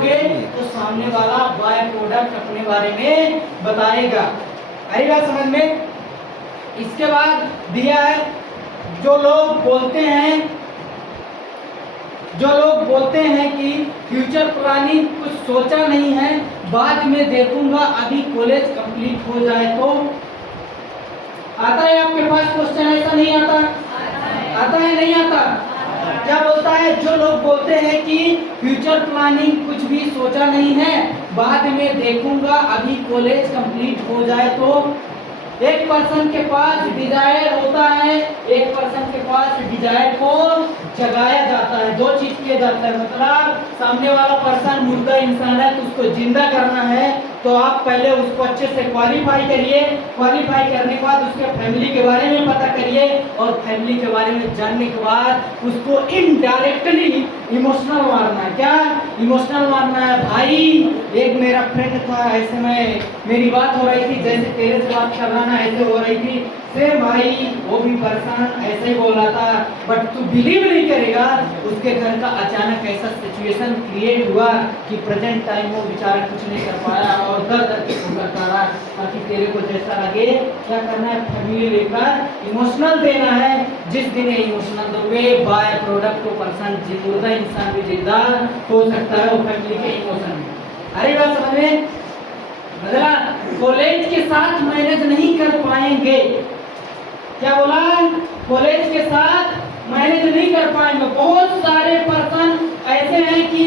करोगे तो सामने वाला बाय प्रोडक्ट अपने बारे में बताएगा। आई बात समझ में। इसके बाद दिया है जो लोग बोलते हैं कि फ्यूचर प्लानिंग कुछ सोचा नहीं है, बाद में देखूंगा, अभी कॉलेज कंप्लीट हो जाए तो। आता है आपके पास क्वेश्चन? ऐसा नहीं आता? आता है नहीं आता? क्या बोलता है? जो लोग बोलते हैं कि फ्यूचर प्लानिंग कुछ भी सोचा नहीं है, बाद में देखूंगा, अभी कॉलेज कंप्लीट हो जाए तो। एक पर्सन के पास डिजायर होता है, एक पर्सन के पास डिजायर को जगाया जाता है। दो चीज किया जाता है, मतलब सामने वाला पर्सन मुर्दा इंसान है तो उसको जिंदा करना है तो आप पहले उसको अच्छे से क्वालिफाई करिए। क्वालिफाई करने के बाद उसके फैमिली के बारे में पता करिए और फैमिली के बारे में जानने के बाद उसको इनडायरेक्टली इमोशनल मारना है। क्या इमोशनल मारना है? भाई एक मेरा फ्रेंड था, ऐसे में मेरी बात हो रही थी, जैसे तेरे से बात कर रहा ना ऐसे हो रही थी, सेम भाई वो भी पर्सन ऐसे ही बोल रहा था, बट तू बिलीव नहीं करेगा उसके घर का अचानक ऐसा सिचुएशन क्रिएट हुआ कि प्रेजेंट टाइम वो बेचारा कुछ नहीं कर पाया और दर दर के करता रहा। ताकि तेरे को जैसा लगे क्या करना है, फैमिली लेकर इमोशनल देना है। जिस दिन इमोशनल दोगे बाय प्रोडक्ट तो पर्सन मुर्दा इंसान भी जिंदा हो सकता है वो फैमिली के इमोशन में। अरे बात समझ में? अगला, कॉलेज के साथ मैनेज नहीं कर पाएंगे। क्या बोला? कॉलेज के साथ मैनेज नहीं कर पाएंगे। बहुत सारे पर्सन ऐसे हैं कि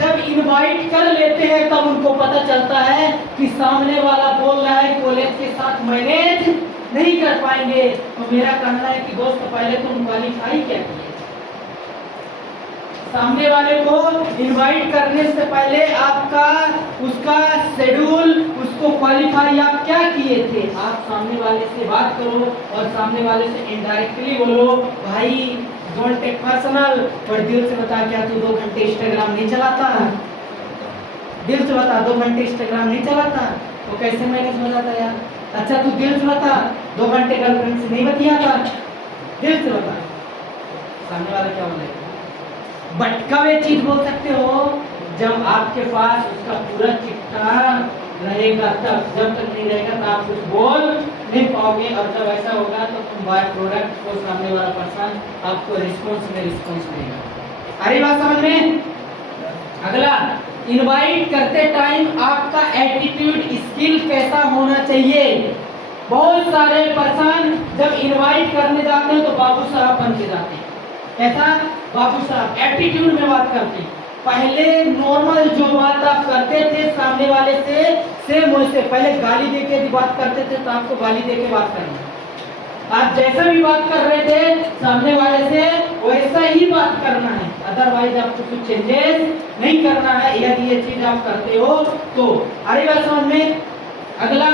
जब इनवाइट कर लेते हैं तब उनको पता चलता है कि सामने वाला बोल रहा है कॉलेज के साथ मैनेज नहीं कर पाएंगे। तो मेरा कहना है कि दोस्त पहले तुम क्वालिफाई क्या किए? सामने वाले को इनवाइट करने से पहले आपका उसका शेड्यूल, उसको क्वालिफाई आप क्या किए थे? आप सामने वाले से बात करो और सामने वाले से इनडायरेक्टली बोलो, भाई डोंट टेक पर्सनल, पर दिल से बता क्या तू 2 घंटे इंस्टाग्राम नहीं चलाता? दिल से बता 2 घंटे इंस्टाग्राम नहीं चलाता? तो कैसे मैनेज हो जाता यार? अच्छा तू दिल से बता 2 घंटे गर्लफ्रेंड से नहीं बतियाता? दिल से बता। सामने वाला क्या बोलेगा? बट कब ये चीज बोल सकते हो? जब आपके पास उसका पूरा चिट्ठा रहेगा तब। जब तक नहीं रहेगा तो आप कुछ बोल नहीं पाओगे। और जब ऐसा होगा तो तुम बाय प्रोडक्ट को सामने वाला पर्सन आपको रिस्पॉन्स देगा। अरे बात समझ में? अगला, इनवाइट करते टाइम आपका एटीट्यूड स्किल कैसा होना चाहिए? बहुत सारे पर्सन जब इनवाइट करने जाते हैं तो बाबू साहब बन के जाते हैं। कैसा? बाबू साहब। एटीट्यूड में बात करते हैं। पहले नॉर्मल जो बात आप करते थे सामने वाले से, सेम वैसे पहले गाली देके बात करते थे तो आपको गाली देके बात करनी है। आप जैसा भी बात कर रहे थे सामने वाले से वैसा ही बात करना है, अदरवाइज आपको कुछ चेंजेस नहीं करना है यदि ये चीज आप करते हो तो। अरे बात समझ में? अगला,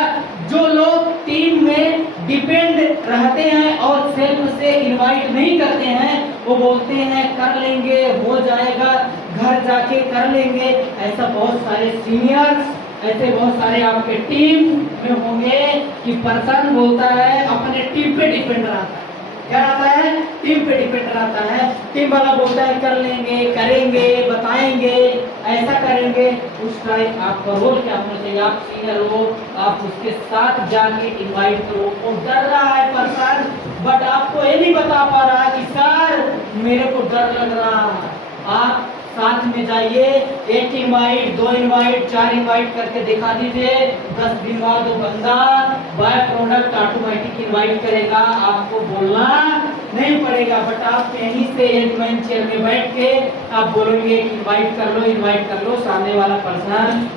जो लोग टीम में डिपेंड रहते हैं और सेल्फ से इनवाइट नहीं करते हैं, वो बोलते हैं कर लेंगे, हो जाएगा, घर जाके कर लेंगे। ऐसा बहुत सारे सीनियर्स, ऐसे बहुत सारे आपके टीम में होंगे कि पर्सन बोलता है अपने टीम पे डिपेंड रहता है। क्या रहता है? टीम पे डिपेंड रहता है। टीम वाला बोलता है कर लेंगे, करेंगे, बताएंगे, ऐसा करेंगे। उस टाइम आपका रोल क्या होना चाहिए? आप सीनियर हो, आप उसके साथ जाके इनवाइट करो। वो डर रहा है पर्सन, बट आपको ये नहीं बता पा रहा है कि सर मेरे को डर लग रहा है। आप साथ में जाइए, 1 इनवाइट, 2 इनवाइट, 4 इनवाइट करके दिखा दीजिए। 10 दिन बाद वो बंदा बाय प्रोडक्ट ऑटोमेटिक इनवाइट करेगा, आपको बोलना नहीं पड़ेगा। बट आप यहीं से एडमिन चेयर में बैठ के आप बोलेंगे कि इनवाइट कर लो सामने वाला पर्सन।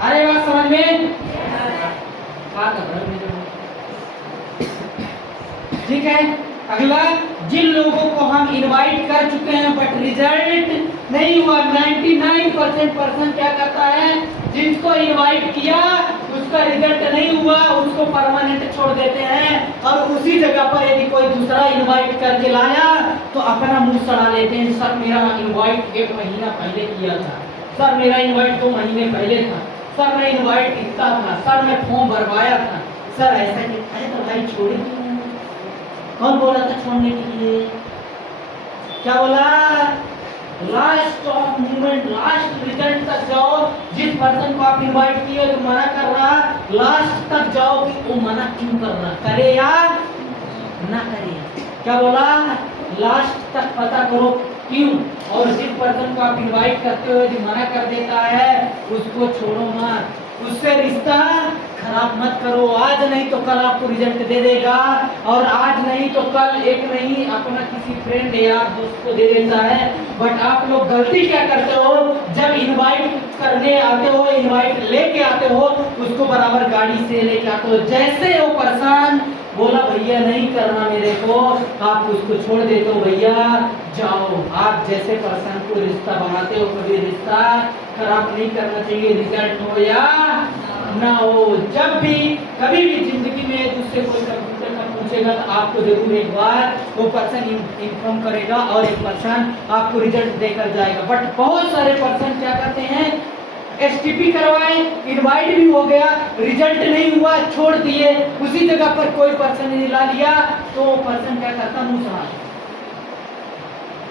अरे बात समझ में? ठीक है। अगला, जिन लोगों को हम इनवाइट कर चुके हैं बट रिजल्ट नहीं हुआ, 99% पर्सन क्या करता है, जिनको इनवाइट किया उसका रिजल्ट नहीं हुआ उसको परमानेंट छोड़ देते हैं और उसी जगह पर यदि कोई दूसरा इनवाइट करके लाया तो अपना मुंह सड़ा लेते हैं। सर मेरा इनवाइट 1 महीना पहले किया था, सर मेरा इनवाइट 2 महीने पहले था, सर मैं इनवाइट लिखता था, सर मैं फॉर्म भरवाया था, सर ऐसा नहीं। अरे तो भाई छोड़े, कौन बोला था छोड़ने के लिए? क्या बोला, last of movement, last result तक जाओ। जिस पर्सन को आप इनवाइट किए तो मना कर रहा, लास्ट तक जाओ कि वो मना क्यों कर रहा, करे या ना करे। क्या बोला, लास्ट तक पता करो क्यों। और जिस पर्सन को आप इनवाइट करते हो यदि मना कर देता है उसको छोड़ो मत, उससे रिश्ता खराब मत करो। आज नहीं तो कल आपको रिजल्ट दे देगा, और आज नहीं तो कल एक नहीं अपना किसी फ्रेंड या दोस्त को दे देता है। बट आप लोग गलती क्या करते हो, जब इनवाइट करने आते हो, इनवाइट लेके आते हो, उसको बराबर गाड़ी से लेके आते हो। जैसे वो पर्सन बोला भैया नहीं करना मेरे को, आप उसको छोड़ देते हो, भैया जाओ। आप जैसे पर्सन को रिश्ता बनाते हो कभी रिश्ता खराब नहीं करना चाहिए, रिजल्ट हो या ना हो। जब भी कभी भी जिंदगी में दूसरे कोई कंप्यूटर का पूछेगा तो आपको जरूर एक बार वो पर्सन इन्फॉर्म करेगा और एक पर्सन आपको रिजल्ट देकर जाएगा। बट बहुत सारे पर्सन क्या करते हैं, एसटीपी करवाए, इनवाइट भी हो गया, रिजल्ट नहीं हुआ, छोड़ दिए। उसी जगह पर कोई पर्सन ने ला लिया तो वो पर्सन क्या करता, मुंह सड़ा,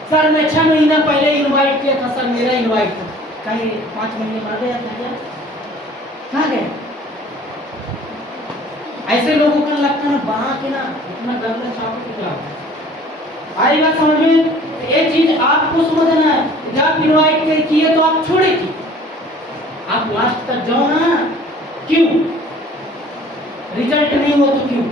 सर मैं 6 महीना पहले इनवाइट किया था, सर मेरा इनवाइट था। कहीं 5 महीने मर गया था क्या, कहाँ गए? ऐसे लोगों का लगता है बना के ना इतना गंदा छाप निकला। आई बात समझ में? ये चीज आपको समझना है। जब इनवाइट किए तो आप छोड़े क्यों, आप लास्ट तक जाओ ना, क्यों? रिजल्ट नहीं हो तो क्यों?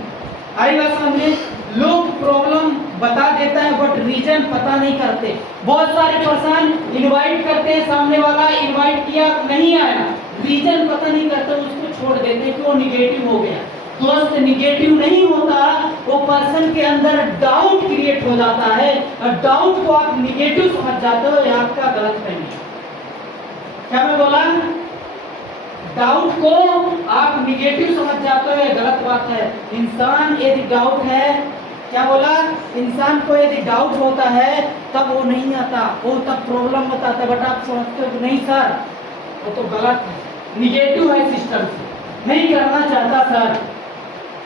आई बात समझ में? लोग प्रॉब्लम बता देता है बट रीजन पता नहीं करते। बहुत सारे पर्सन इनवाइट करते हैं, सामने वाला इनवाइट किया नहीं आया, रीजन पता नहीं करते, उसको छोड़ देते हैं कि वो निगेटिव हो गया। दोस्त निगेटिव नहीं होता, वो पर्सन के अंदर डाउट क्रिएट हो जाता है, और डाउट को आप निगेटिव समझ जाते हो, ये आपका गलत फहमी। क्या मैं बोला, डाउट को आप निगेटिव समझ जाते हो, ये गलत बात है। इंसान यदि डाउट है, क्या बोला, इंसान को यदि डाउट होता है तब वो नहीं आता, वो तब प्रॉब्लम बताता है। बट आप समझते हो नहीं सर वो तो गलत है, निगेटिव है सिस्टम से, नहीं करना चाहता सर।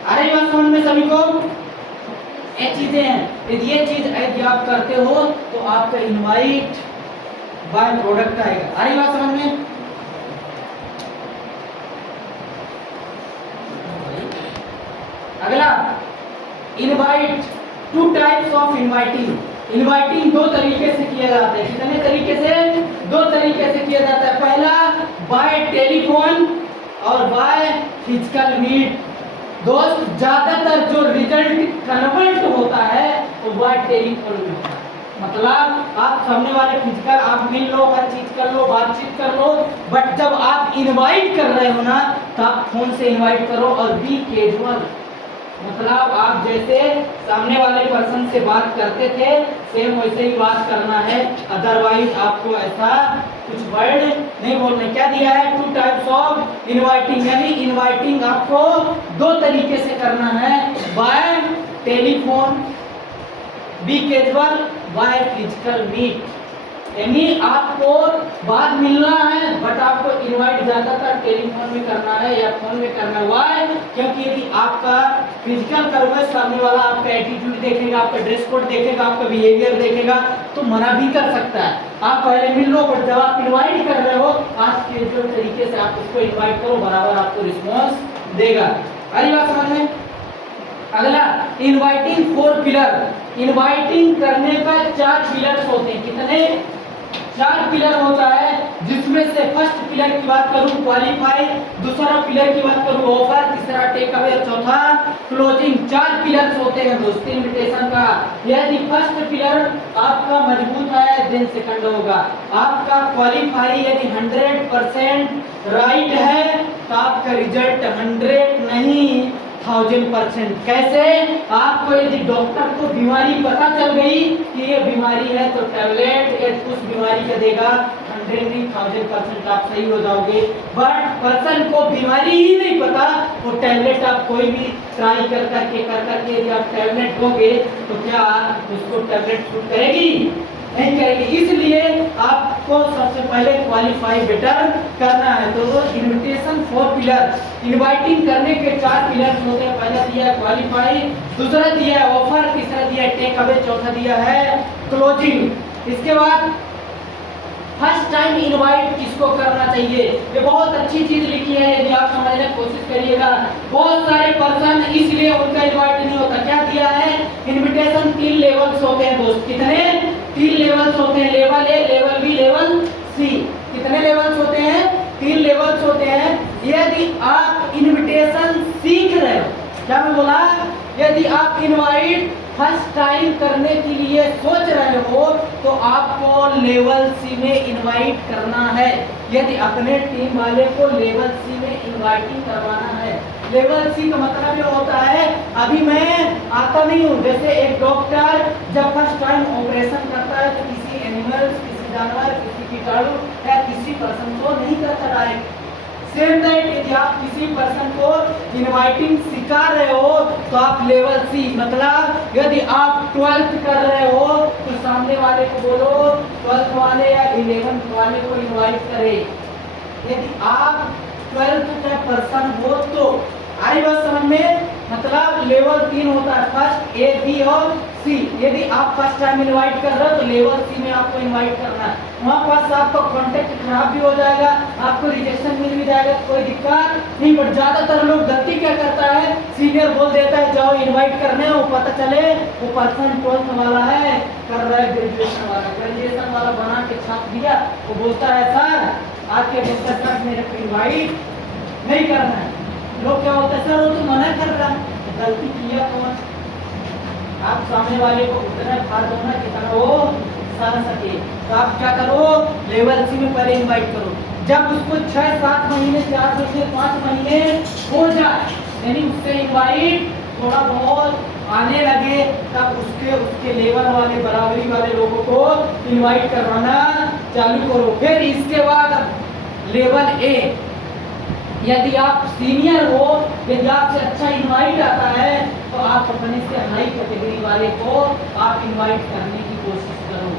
अरे बात समझ में सभी को? ये चीजें हैं, यदि ये चीज यदि आप करते हो तो आपका इनवाइट बाय प्रोडक्ट आएगा। अरे बात समझ में? अगला, invite, 2 types of inviting. Inviting 2 तरीके से किया जाता है। कितने तरीके से? 2 तरीके से किया जाता है। पहला बाय टेलीफोन और बाय फिजिकल मीट। दोस्त ज्यादातर जो रिजल्ट कन्वर्ट होता है वो बाय टेलीफोन में होता है। मतलब आप सामने वाले फिजिकल आप मिल लो, हर चीज कर लो, बातचीत कर लो, बट जब आप इनवाइट कर रहे हो ना तो आप फोन से इनवाइट करो और बी कैजुअल। मतलब आप जैसे सामने वाले पर्सन से बात करते थे सेम वैसे ही बात करना है, अदरवाइज आपको ऐसा कुछ वर्ड नहीं बोलने। क्या दिया है? 2 टाइप्स ऑफ इनवाइटिंग, यानी इनवाइटिंग आपको 2 तरीके से करना है, by telephone, be casual, by physical meet. यानी आपको बात मिलना है बट आपको इनवाइट ज्यादातर टेलीफोन में करना है या फोन में करना है। वाई? क्योंकि यदि आपका फिजिकल करोगे सामने वाला आपका एटीट्यूड देखेगा, आपका ड्रेस कोड देखेगा, आपका बिहेवियर देखेगा तो मना भी कर सकता है। आप पहले मिल लो बट जब आप इनवाइट कर रहे हो आज के जो तरीके से आप उसको इनवाइट करो बराबर आपको रिस्पॉन्स देगा। अरे बात समझ में? अगला, इनवाइटिंग 4 पिलर। इनवाइटिंग करने का 4 पिलर्स होते हैं। कितने? 4 पिलर होता है, जिसमें से फर्स्ट पिलर की बात करूं क्वालिफाई, दूसरा पिलर की बात करूं ऑफर, तीसरा टेक अवे, चौथा क्लोजिंग। 4 पिलर्स होते हैं दोस्तों इनविटेशन का। यदि फर्स्ट पिलर आपका मजबूत है देन सेकंड होगा। आपका क्वालिफाई यदि 100% राइट है तो आपका रिजल्ट 100 नहीं 1000%। कैसे? आपको यदि डॉक्टर को बीमारी पता चल गई कि ये बीमारी है तो टैबलेट उस बीमारी का देगा, 100 नहीं 1000% आप सही हो जाओगे। बट पर्सन को बीमारी ही नहीं पता, वो टैबलेट आप कोई भी ट्राई कर करके यदि आप टैबलेट दोगे तो क्या उसको टैबलेट सूट करेगी? नहीं करेगी। जाएगी, इसलिए आपको सबसे पहले क्वालिफाई बेटर करना है। तो इनविटेशन 4 पिलर, इनवाइटिंग करने के 4 पिलर्स होते हैं। पहला दिया है क्वालिफाई, दूसरा दिया है ऑफर, तीसरा दिया है टेक अवे, चौथा दिया है क्लोजिंग। इसके बाद फर्स्ट टाइम इनवाइट किसको करना चाहिए, ये बहुत अच्छी चीज लिखी है, यदि आप समझने की कोशिश करिएगा। बहुत सारे पर्सन इसलिए उनका इनवाइट नहीं होता। क्या दिया है, इनविटेशन 3 लेवल्स होते हैं दोस्त। कितने? 3 लेवल्स होते हैं, level A, level B, level C. कितने लेवल्स होते हैं? 3 लेवल्स होते हैं। यदि आप इनविटेशन सीख रहे हो, क्या मैं बोला, यदि आप इनवाइट फर्स्ट टाइम करने के लिए सोच रहे हो तो आपको लेवल सी में इनवाइट करना है। यदि अपने टीम वाले को लेवल सी में इनवाइटिंग करवाना है, लेवल सी का मतलब ये होता है, अभी मैं आता नहीं हूँ, जैसे एक डॉक्टर जब फर्स्ट टाइम ऑपरेशन करता है तो किसी एनिमल, किसी जानवर, किसी कीटाणु या किसी पर्सन को नहीं करता डायरेक्ट। सेम दैट यदि आप किसी पर्सन को इनवाइटिंग सिखा रहे हो तो आप लेवल सी, मतलब यदि आप 12th कर रहे हो तो सामने वाले को बोलो 12th वाले या 11th वाले को इनवाइट करे। यदि आप 12th का पर्सन हो तो आई बात समझ में, मतलब लेवल 3 होता है, फर्स्ट ए, बी और सी। यदि आप फर्स्ट टाइम इनवाइट कर रहे हो तो लेवल सी में आपको इनवाइट करना है। वहाँ पास आपका कॉन्टेक्ट खराब भी हो जाएगा, आपको रिजेक्शन मिल भी जाएगा, कोई दिक्कत नहीं। बट ज्यादातर लोग गलती क्या करता है, सीनियर बोल देता है जाओ इनवाइट करने, वो पता चले वो पर्सन 12th वाला है, कर रहा है ग्रेजुएशन वाला, ग्रेजुएशन वाला बना के छाप दिया, वो बोलता है सर आके डॉक्टर साहब मेरे को इनवाइट नहीं करना है। लोग क्या होता है, सर वो तो मना कर रहा है, गलती किया कौन? आप सामने वाले को उतना भार दो ना कितना वो सह सके। तो आप क्या करो, लेवल सी में पहले इनवाइट करो। जब उसको 6-7 महीने, 4 से 5 महीने हो जाए, यानी उससे इनवाइट थोड़ा बहुत आने लगे, तब उसके लेवल वाले, बराबरी वाले लोगों को इनवाइट करवाना चालू करो। फिर इसके बाद लेवल ए, यदि आप सीनियर हो, यदि आपसे अच्छा इनवाइट आता है तो आप अपने से हाई कैटेगरी वाले को आप इनवाइट करने की कोशिश करो।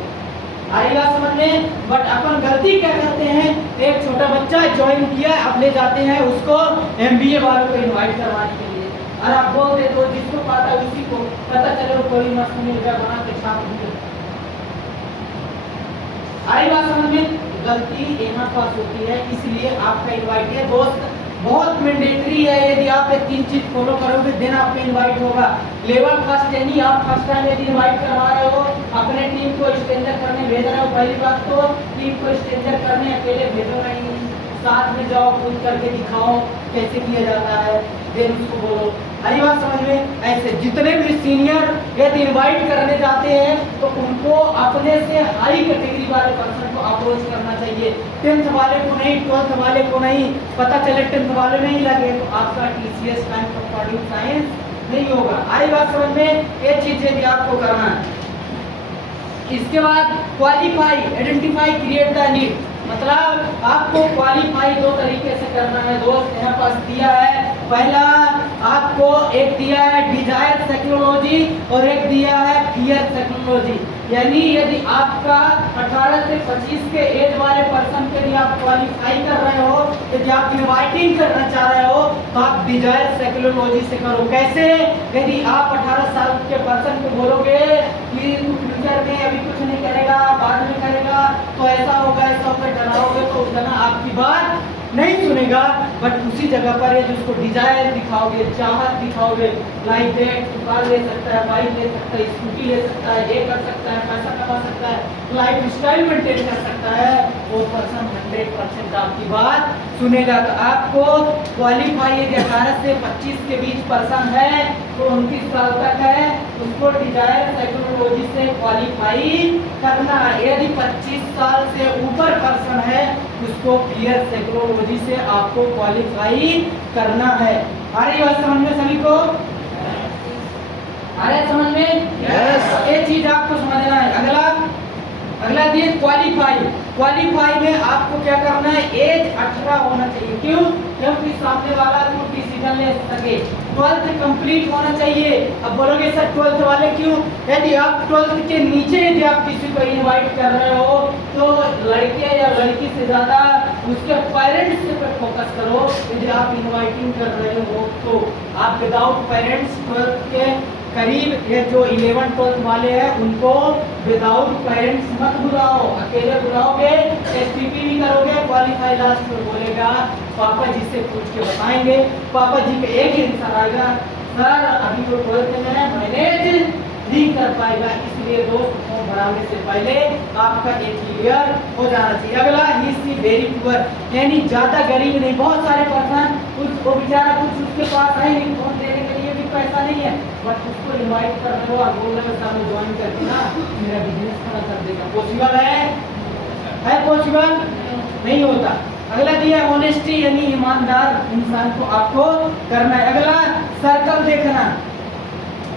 आएगा समझ में? बट अपन गलती क्या करते हैं, एक छोटा बच्चा ज्वाइन किया, अब ले जाते हैं उसको MBA वालों को इनवाइट करवाने के लिए, और आप बोल दे तो जिसको पता है उसी को पता चले वो कोई मस्त मिल गया बना के छाप दिया। आई बात समझ में? गलती यहाँ पास होती है, इसलिए आपका इनवाइट है दोस्त बहुत मैंडेटरी है। यदि आप ये 3 चीज फॉलो करोगे देन आपका इनवाइट होगा। लेवल फर्स्ट, यानी आप फर्स्ट टाइम यदि इनवाइट करवा रहे हो, अपने टीम को स्ट्रेंजर करने भेज रहे हो, पहली बात तो टीम को स्ट्रेंजर करने अकेले भेजो नहीं, साथ में जाओ, खुद करके दिखाओ कैसे किया जाता है, देन उसको बोलो। हरी बात समझ में? ऐसे जितने भी सीनियर यदि इनवाइट करने जाते हैं तो उनको अपने से हाई कैटेगरी वाले पर्सन को अप्रोच करना चाहिए। 10th वाले को नहीं, 12th वाले को नहीं, पता चले 10th वाले में ही लगे तो आपका TCS bank of produce science नहीं होगा। आई बात समझ में? ये चीजें भी आपको करना है। इसके बाद qualify, identify, create the need, मतलब आपको क्वालिफाई 2 तरीके से करना है दोस्त। यहाँ पास दिया है, पहला आपको एक दिया है डिजायर टेक्नोलॉजी और एक दिया है फियर टेक्नोलॉजी। यानी यदि आपका 18 से 25 के एज वाले पर्सन के लिए आप क्वालिफाई कर रहे हो, यदि आप इनवाइटिंग करना चाह रहे हो तो आप डिजायर टेक्नोलॉजी से करो। कैसे? यदि आप 18 साल के पर्सन को बोलोगे कि तू फ्यूचर में अभी कुछ नहीं करेगा, बाद में करेगा, तो ऐसा होगा, डराओगे तो उतना आपकी बात नहीं सुनेगा। बट उसी जगह पर यदि उसको डिजायर दिखाओगे, चाहत दिखाओगे, लाइक दैट, कार ले सकता है, बाइक ले सकता है, स्कूटी ले सकता है, ये कर सकता है, पैसा कमा सकता है, लाइफ स्टाइल मेंटेन कर सकता है, वो पर्सन 100% आपकी बात सुनेगा। तो आपको क्वालिफाई यदि 18 से 25 के बीच पर्सन है तो 29 साल तक है, उसको डिजायर टेक्नोलॉजी से क्वालिफाई करना है। यदि 25 साल से ऊपर पर्सन है उसको फियर टेक्नोलॉजी से आपको क्वालिफाई करना है। आ रही बात समझ में सभी को? आ रहा है समझ में? यस। ये चीज आपको समझना है। अगला दिए क्वालिफाई। क्वालिफाई में आपको क्या करना है, एज 18 होना चाहिए। क्यों? क्योंकि सामने वाला को डिसीजन ले सके। 12th कंप्लीट होना चाहिए। अब बोलोगे सर 12th वाले क्यों? यदि आप 12th के नीचे यदि आप किसी को इनवाइट कर रहे ज़्यादा उसके पेरेंट्स पे फोकस करो। यदि आप इनवाइटिंग कर रहे हो तो आप विदाउट पेरेंट्स 12th के करीब ये जो 11 12th वाले हैं उनको विदाउट पेरेंट्स मत बुलाओ, अकेले बुलाओगे एसटीपी भी करोगे, क्वालिफाई लास्ट में बोलेगा पापा जी से पूछ के बताएंगे। पापा जी का एक ही आंसर आएगा, सर अभी तो 12th में मैनेज नहीं कर पाएगा। इसलिए दोस्त फॉर्म भराने से पहले आपका एक क्लियर हो जाना चाहिए। अगला ही सी वेरी पुअर, यानी ज्यादा गरीब नहीं। बहुत सारे पर्सन वो बेचारा कुछ उसके पास है नहीं, फॉर्म देने के लिए भी पैसा नहीं है, बट उसको इनवाइट कर रहे हो और बोल रहे हो सामने ज्वाइन करके ना मेरा बिजनेस खड़ा कर देगा। पॉसिबल है पॉसिबल नहीं होता। अगला दिया ऑनेस्टी, यानी ईमानदार इंसान को आपको करना है। अगला सर्कल देखना,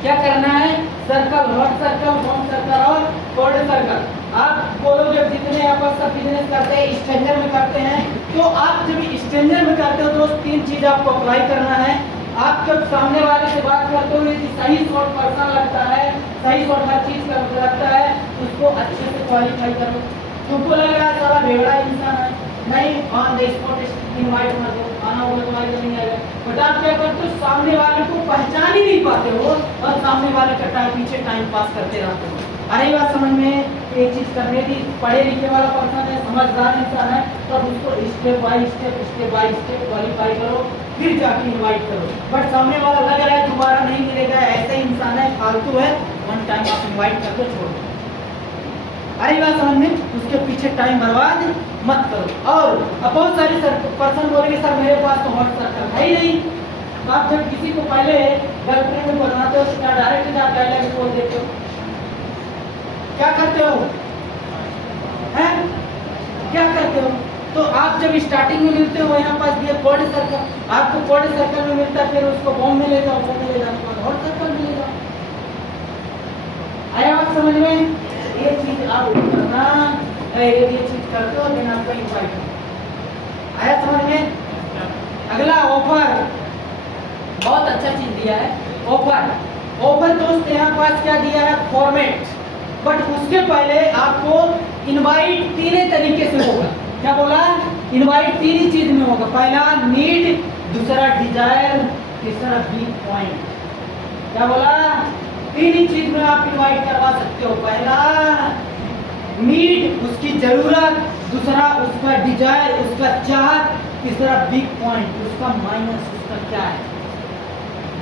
क्या करना है, circle, hot circle, home circle और कोल्ड सर्कल। आप बोलो जब जितने आपस में बिजनेस करते हैं स्ट्रेंजर में करते हैं, तो आप जब स्ट्रेंजर में करते हो तो 3 चीज आपको अप्लाई करना है। आप जब सामने वाले से बात करते हो यदि सही शॉर्ट पर्सन लगता है, सही शॉर्ट हर चीज का लगता है, उसको अच्छे से क्वालिफाई करो। तुमको लग रहा है सारा बेवड़ा इंसान है, नहीं ऑन द स्पॉट इनवाइट मत दो, आना होगा तुम्हारे नहीं आएगा। बट आप क्या करते हो, सामने वाले को पहचान ही नहीं पाते हो और सामने वाले का पीछे टाइम पास करते रहते हो। अरे बात समझ में, एक चीज करने की, पढ़े लिखे वाला पर्सन है, समझदार इंसान है, तो उसको स्टेप बाय स्टेप क्वालिफाई करो, फिर जाके इनवाइट करो। बट सामने वाला लग रहा है दोबारा नहीं मिलेगा, ऐसे इंसान है, फालतू है, वन टाइम आप इनवाइट करके छोड़ दो। अरे बात समझ में, उसके पीछे टाइम बर्बाद मत करो। और अब बहुत सारे पर्सन बोलेंगे सर मेरे पास तो हॉट सर्कल है ही नहीं। तो आप जब किसी को पहले गर्लफ्रेंड में बनाते हो तो क्या डायरेक्ट आप डायलॉग बोल देते हो, क्या करते हो, हैं क्या करते हो? तो आप जब स्टार्टिंग में मिलते हो यहाँ पास दिया कोल्ड सर्कल, आपको कोल्ड सर्कल में मिलता है, फिर उसको बॉम्ब में ले जाओ, बॉम्ब में ले जाने के बाद हॉट सर्कल में ले जाओ। आया बात समझ में? ये चीज आप करना, ये चीज करते हो देन आपका इनवाइट आया समझ में। अगला ऑफर, बहुत अच्छा चीज दिया है ऑफर दोस्त यहाँ पास क्या दिया है, फॉर्मेट। बट उसके पहले आपको इनवाइट 3 तरीके से होगा। क्या बोला, इनवाइट 3 चीज में होगा, पहला नीड, दूसरा डिजायर, तीसरा वीक पॉइंट। क्या बोला, 3 चीज में आप इनवाइट करवा सकते हो। पहला नीड, उसकी जरूरत, दूसरा उसका डिजायर, उसका चाहत, तीसरा बिग पॉइंट, उसका माइनस, उसका क्या है।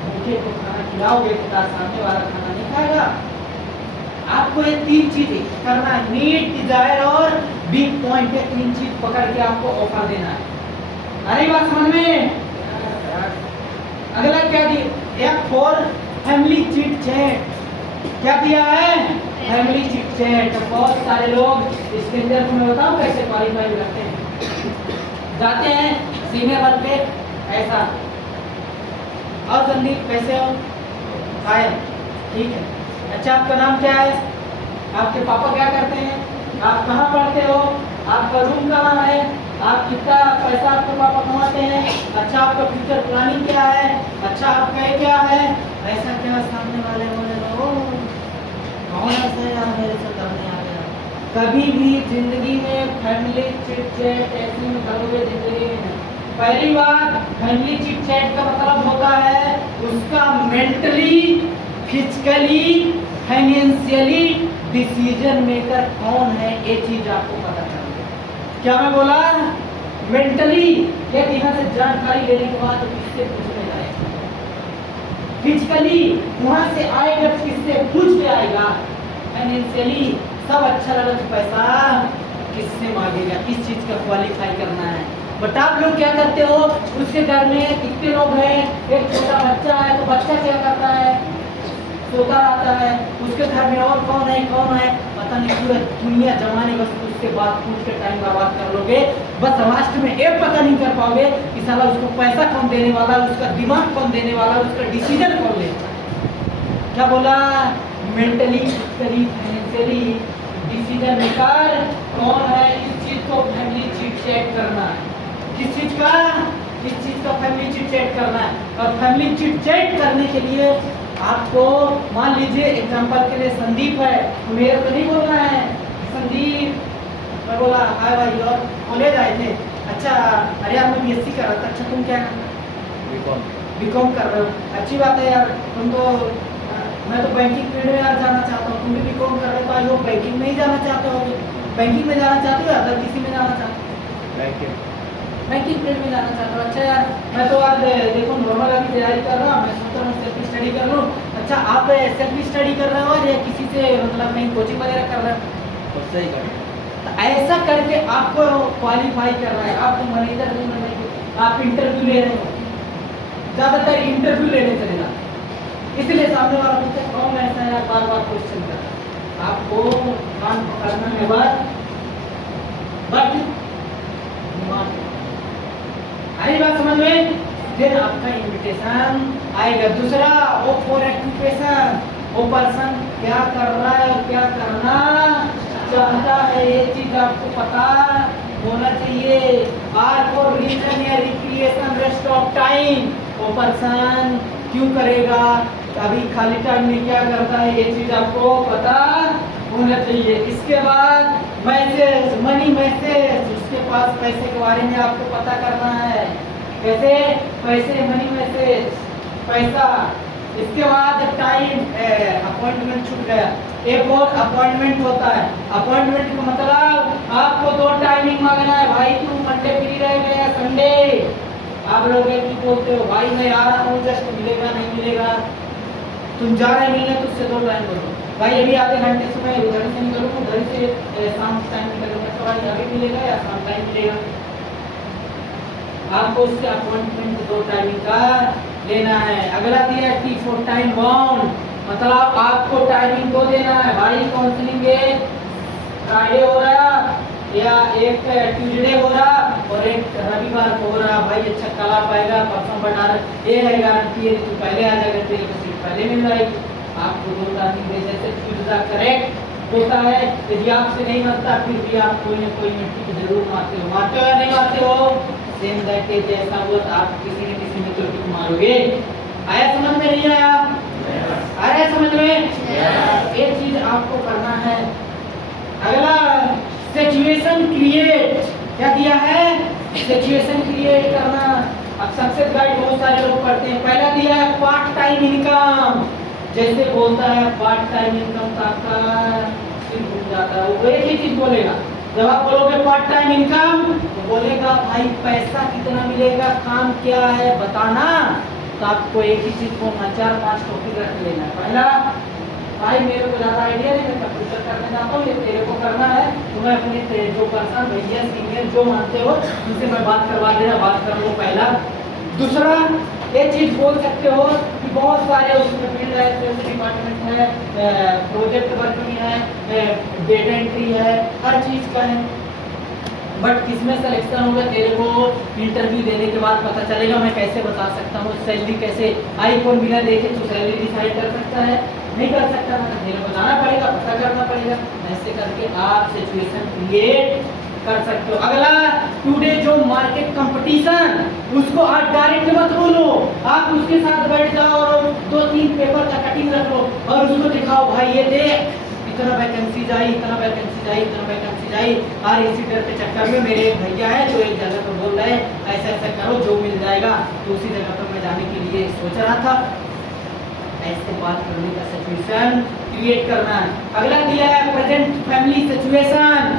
भूखे को खाना खिलाओगे तो सामने वाला खाना नहीं खाएगा। आपको ये 3 चीज करना है, नीड, डिजायर और बिग पॉइंट, ये 3 चीज पकड़ के आपको ऑफर देना है। अरे बात समझ में। अगला क्या दिया, फॉर फैमिली चिट चैट। क्या दिया है, फैमिली चिट चैट। बहुत सारे लोग स्ट्रेंजर में बताओ कैसे क्वालिफाई करते हैं, जाते हैं सीनियर वन पे ऐसा, और संदीप कैसे हो, आए ठीक है, अच्छा आपका नाम क्या है, आपके पापा क्या करते हैं, आप कहाँ पढ़ते हो, आपका रूम कहाँ है, आप कितना पैसा आपके पापा कमाते हैं, अच्छा आपका फ्यूचर प्लानिंग क्या है, अच्छा आपका क्या है, ऐसा क्या सामने वाले बोले कौन ऐसा यार मेरे से करने आ गया। कभी भी जिंदगी में फैमिली चिट चैट ऐसे में करोगे जिंदगी में नहीं। पहली बात, फैमिली चिट चैट का मतलब होता है उसका mentally, physically, financially decision maker कौन है, ये चीज आपको पता चलेगा। क्या मैं बोला, मेंटली एक यहाँ से जानकारी लेने के बाद किससे पूछने जाएगा, फिजिकली वहां से आएगा किससे पूछ के आएगा, फाइनेंशियली सब अच्छा लगा तो पैसा किससे मांगेगा, इस चीज का क्वालिफाई करना है। बट आप लोग क्या करते हो, उसके घर में कितने लोग हैं, एक छोटा बच्चा है तो बच्चा क्या करता है, सोता रहता है, उसके घर में और कौन है पता नहीं, पूरा दुनिया जमाने बस उसके बाद पूछ के टाइम बर्बाद कर लोगे, बस लास्ट में एक पता नहीं कर पाओगे कि साला उसको पैसा कौन देने वाला, उसका दिमाग कौन देने वाला, उसका डिसीजन कौन लेगा। क्या बोला, mentally, physically, financially decision maker कौन है, इस चीज को फैमिली चिट चैट करना है। किस चीज का, इस चीज का फैमिली चिट चैट करना है। और फैमिली चिट चैट करने के लिए आपको, मान लीजिए एग्जांपल के लिए संदीप है, मेरे को नहीं बोलना है संदीप, मैं बोला हाय भाई, और कॉलेज आए थे? अच्छा, अरे यार मैं बीएससी कर रहा था। अच्छा तुम क्या बीकॉम कर रहे हो? अच्छी बात है यार। तुम तो मैं तो बैंकिंग फील्ड में यार जाना चाहता हूँ। तुम भी बीकॉम कर रहे हो तो आई होप बैंकिंग में ही जाना चाहते हो। बैंकिंग में जाना चाहते हो या अदर किसी में जाना चाहते हो? बैंकिंग फील्ड में जाना चाहता हूँ। अच्छा यार, मैं तो आज देखो नॉर्मल अभी तैयारी कर रहा हूँ। मैं सोच रहा हूँ सेल्फ स्टडी कर लूँ। अच्छा आप सेल्फ स्टडी कर रहे हो या किसी से मतलब कहीं कोचिंग वगैरह कर रहे हो? सही कर, तो ऐसा करके आपको क्वालिफाई कर रहा है। आप तो मैनेजर नहीं बन रहे, आप इंटरव्यू ले रहे हो। ज़्यादातर इंटरव्यू लेने चले जाते, इसलिए सामने वाला पूछता है कौन ऐसा है, बार बार क्वेश्चन कर रहा है। आपको कान पकड़ना है बट आई बात समझ में? फिर आपका इन्विटेशन आएगा। दूसरा, वो फॉर एजुकेशन, वो पर्सन क्या कर रहा है और क्या करना चाहता है, ये चीज आपको पता होना चाहिए। आर फॉर रीजन या रिक्रिएशन, रेस्ट ऑफ टाइम, वो पर्सन क्यों करेगा, अभी खाली टाइम में क्या करता है, ये चीज आपको पता होना चाहिए। इसके बाद मैसेज, मनी मैसेज, उसके पास पैसे के बारे में आपको पता करना है। कैसे? पैसे, मनी मैसेज, पैसा। इसके बाद टाइम, अपॉइंटमेंट छूट गया। एक और अपॉइंटमेंट होता है। अपॉइंटमेंट का मतलब आपको 2 टाइमिंग मांगना है। भाई तू मंडे फ्री रहेगा या संडे? आप लोग एक बोलते हो भाई मैं आ रहा हूँ, जस्ट मिलेगा नहीं मिलेगा। तुम जा रहे मिलने तो उससे 2 लाइन बोलो, भाई अभी आधे घंटे से मैं उधर से निकलूँ, उधर से शाम टाइम निकलूँगा, तो भाई अभी मिलेगा या शाम टाइम मिलेगा? आपको उससे अपॉइंटमेंट 2 टाइमिंग का लेना है। अगला दिया टी फॉर टाइम बाउंड, मतलब आपको टाइमिंग को देना है। भाई काउंसलिंग फ्राइडे हो रहा या एक ट्यूजडे हो रहा और एक रविवार को हो रहा। भाई अच्छा कल आ पाएगा, परसों बढ़ा रहा, ये है गारंटी है तू पहले आ जाएगा, तेरे को सीट पहले मिल जाएगी। आपको 2 टाइमिंग दे, जैसे चूज द करेक्ट होता है। यदि आपसे नहीं बनता फिर भी आप कोई ना कोई मिट्टी जरूर मारते हो। मारते हो या नहीं मारते हो? सेम दैट इज, ऐसा हुआ तो आप किसी न किसी में तो टिक मारोगे। आया समझ में? नहीं आया? आया समझ में? एक चीज आपको करना है। अगला सिचुएशन क्रिएट, क्या दिया है? सिचुएशन क्रिएट करना। अब सक्सेस गाइड बहुत सारे लोग पढ़ते हैं। पहला दिया है पार्ट टाइम इनकम, जैसे बोलता है पार्ट टाइम इनकम का सिर्फ भूल जाता है, वो एक ही चीज बोलेगा। जब आप बोलोगे पार्ट टाइम इनकम तो बोलेगा भाई पैसा कितना मिलेगा, काम क्या है बताना। तो आपको एक ही चीज बोलना, 4-5 टॉपिक रख लेना। पहला, भाई मेरे को ज़्यादा आइडिया नहीं, मैं कंप्यूटर करने जाता हूँ, ये तेरे को करना है, तो मैं अपने जो पर्सन भैया सीनियर जो मानते हो उनसे मैं बात करवा देना, बात कर लो। पहला। दूसरा, ये चीज़ बोल सकते हो कि बहुत सारे उसमें फील्ड है, डिपार्टमेंट है, प्रोजेक्ट वर्क में है, डेटा एंट्री है, हर चीज़ का है, बट किसमें सिलेक्शन होगा तेरे को इंटरव्यू देने के बाद पता चलेगा। मैं कैसे बता सकता हूँ सैलरी कैसे, आईफोन बिना देखे तो सैलरी डिसाइड कर सकता है? नहीं कर सकता। मतलब तेरे को जाना पड़ेगा, पता करना पड़ेगा। ऐसे करके आप सिचुएशन क्रिएट कर सकते हो। अगला, टुडे जो मार्केट कंपटीशन, उसको आप डायरेक्ट मत बोलो, आप उसके साथ बैठ जाओ और 2-3 पेपर का कटिंग रख लो और उसको दिखाओ, भाई ये देख इतना वैकेंसीज आई, इतना वैकेंसीज आई, इतना वैकेंसीज आई। और इसी डर के चक्कर में मेरे एक भैया है जो एक जगह पर बोल रहे हैं ऐसा ऐसा करो जो मिल जाएगा, तो उसी जगह पर मैं जाने के लिए सोच रहा था। ऐसे बात करने का सिचुएशन क्रिएट करना है। अगला दिया है present family situation.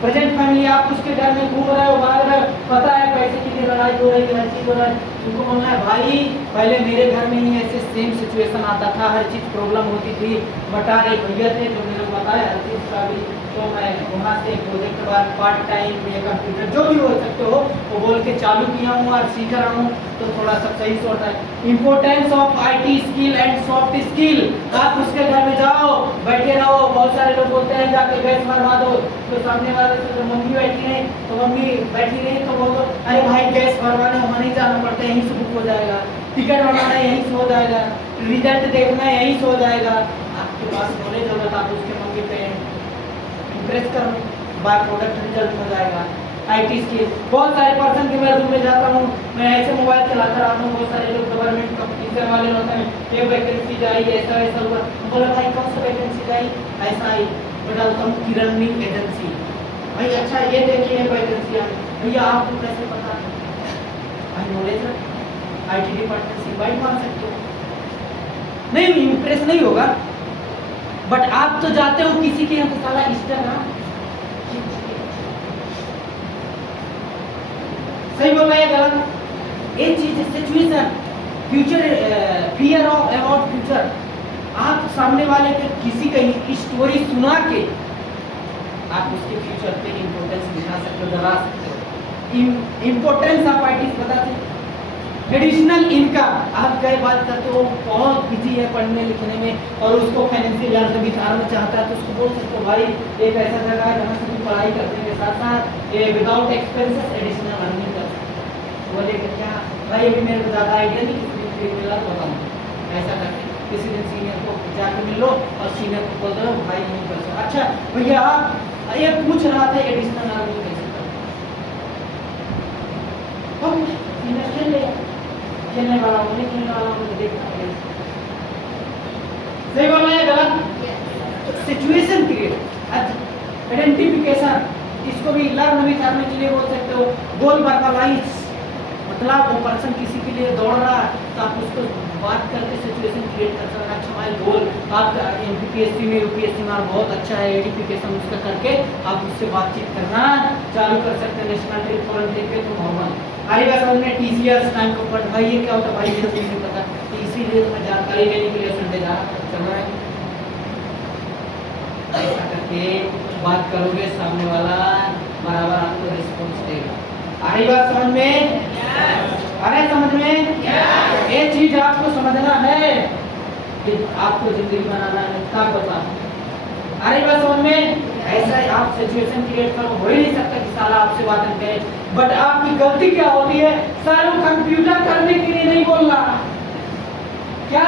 Present family, आप उसके घर में घूम रहे हो, भाग रहे हो, पता है पैसे की लड़ाई हो रही है, हर चीज हो रहा है, तुमको बोलना है भाई पहले मेरे घर में ही ऐसे सेम सिचुएशन आता था, हर चीज़ प्रॉब्लम होती थी, बता रहे भैया थे जो मैंने बताया हर चीज़ का भी, तो मैं वहाँ से प्रोजेक्ट के बाद पार्ट टाइम या कंप्यूटर जो भी हो सकते हो वो बोल के चालू किया हूँ और सीख रहा हूँ, तो थोड़ा सा सही से होता है। Importance of IT skill and soft skill, आप उसके घर में जाओ, बैठे रहो। बहुत सारे लोग बोलते हैं जाके गैस भरवा दो, तो सामने वाले से तो मम्मी बैठी नहीं, तो मम्मी बैठी नहीं तो बोल दो अरे भाई गैस भरवाने वहाँ नहीं जाना पड़ता है, यहीं से बुक हो जाएगा, टिकट बनाना यहीं से हो जाएगा, रिजल्ट देखना यहीं से हो जाएगा। आपके पास नॉलेज होगा तो आप उसके मम्मी पे इम्प्रेस करो, बाय प्रोडक्ट रिजल्ट हो जाएगा। IT स्किल, बहुत सारे पर्सन के मैं रूम में जाता हूँ, मैं ऐसे मोबाइल चलाता रहता हूँ, बहुत सारे लोग गवर्नमेंट कंपटीशन वाले होते हैं, ये वैकेंसी जाई ऐसा ऐसा हुआ, बोला भाई कौन सा वैकेंसी जाई, ऐसा आई, मैं डालता हूँ किरण एजेंसी, भाई अच्छा ये देखिए वैकेंसी आ गई। भैया आपको कैसे पता? भाई नॉलेज है, IT डिपार्टमेंट से इनवाइट मार सकते हो। नहीं इम्प्रेस नहीं होगा, बट आप तो जाते हो किसी के यहाँ तो साला इंस्टाग्राम। सही बोल रहा है गलत? एक चीज situation, future, fear of about future. आप सामने वाले के किसी का स्टोरी सुना के आप उसके फ्यूचर पे इम्पोर्टेंस दिखा सकते हो, डरा सकते हो। इम्पोर्टेंस आप आईटी बताते हैं। एडिशनल इनकम, आप कई बात करते हो बहुत बिजी है पढ़ने लिखने में और उसको फाइनेंशियल लाभ भी धारना चाहता है, तो उसको बोल सकते हो भाई एक ऐसा जगह है जहाँ से तुम पढ़ाई करने के साथ साथ विदाउट एक्सपेंसेस एडिशनल अर्निंग कर सकते हो। बोले कि क्या भाई अभी मेरे को ज़्यादा आइडिया नहीं, किसी दिन फ्री मिला तो बताऊँ। ऐसा करके किसी दिन सीनियर को जाकर मिल लो और सीनियर को बोल दो भाई नहीं कर सकते। अच्छा भैया आप ये पूछ रहा था एडिशनल अर्निंग कैसे करो, सीनियर खेल ले, खेलने वाला हूँ नहीं खेलने वाला हूँ, देखना पड़ेगा। सही बोल रहे हैं गलत? सिचुएशन क्रिएट, आइडेंटिफिकेशन, इसको भी लर्न भी करने के लिए बोल सकते हो। गोल वर्बलाइज, मतलब वो पर्सन किसी के लिए दौड़ रहा है तो आप उसको बात करके सिचुएशन क्रिएट कर सकते हैं। अच्छा भाई गोल आपका MPPSC में UPSC में बहुत अच्छा है, आइडेंटिफिकेशन उसका करके आप उससे बातचीत करना चालू कर सकते हैं। नेशनल ट्रिप फॉरेन ट्रिप पे तो नॉर्मल आएगा सामने TCS टाइम को पढ़ भाई ये क्या होता है भाई ये तो नहीं पता, इसीलिए मैं जानकारी लेने के लिए संडे जा चल रहा है। ऐसा करके बात करोगे सामने वाला बराबर आपको रिस्पॉन्स देगा। आ रही बात समझ में? अरे समझ में? ये चीज आपको समझना है कि आपको जिंदगी बनाना है, क्या पता। अरे बात समझ में? ऐसा आप सिचुएशन क्रिएट करो, हो ही नहीं सकता कि साला आपसे बात न करे। बट आपकी गलती क्या होती है, सालों कंप्यूटर करने के लिए नहीं बोल रहा क्या,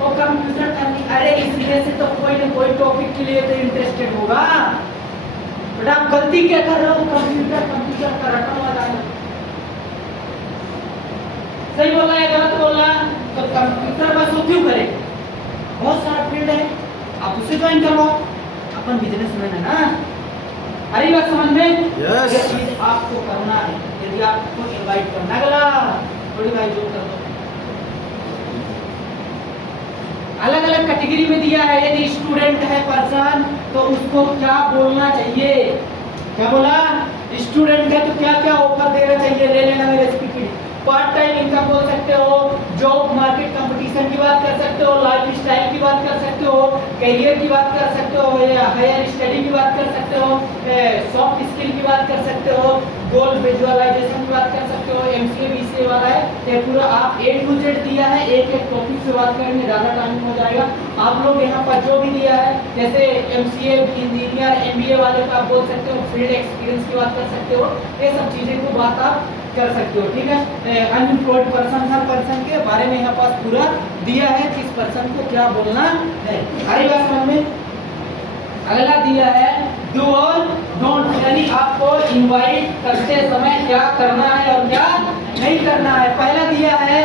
वो कंप्यूटर करने, अरे इसलिए से तो कोई ना कोई टॉपिक के लिए तो इंटरेस्टेड होगा। बट आप गलती क्या कर रहे हो, कंप्यूटर का रटना लगाना। सही बोल रहा है गलत बोल रहा? तो कंप्यूटर बस वो क्यों करे, बहुत सारा फील्ड है, आप उसे ज्वाइन करवाओ, अपन बिजनेसमैन है ना। अरे बात समझ में? yes. ये चीज आपको करना है, यदि आपको इनवाइट करना है गला थोड़ी भाई जो कर दो। अलग अलग कैटेगरी में दिया है, यदि स्टूडेंट है पर्सन तो उसको क्या बोलना चाहिए, क्या बोला, स्टूडेंट है तो क्या क्या ऑफर देना चाहिए, ले लेना मेरे स्पीकर। पार्ट टाइम इनकम बोल सकते हो, जॉब मार्केट कंपटीशन की बात कर सकते हो, लाइफ स्टाइल की बात कर सकते हो, करियर की बात कर सकते हो, हायर स्टडी की बात कर सकते हो, सॉफ्ट स्किल की बात कर सकते हो, गोल विजुअलाइजेशन की बात कर सकते हो। MCA BCA वाला है ये पूरा आप A to Z दिया है, एक एक टॉपिक से बात करेंगे ज़्यादा टाइम हो जाएगा। आप लोग यहाँ पर जो भी दिया है जैसे MCA इंजीनियर MBA वाले का आप बोल सकते हो, फील्ड एक्सपीरियंस की बात कर सकते हो, ये सब चीज़ें को बात आप कर सकते हो। ठीक है, अनएम्प्लॉयड पर्सन, हर पर्सन के बारे में यहाँ पास पूरा दिया है, किस पर्सन को क्या बोलना है। हरी बात समझ में? अगला दिया है डू और डोंट, यानी आपको इनवाइट करते समय क्या करना है और क्या नहीं करना है। पहला दिया है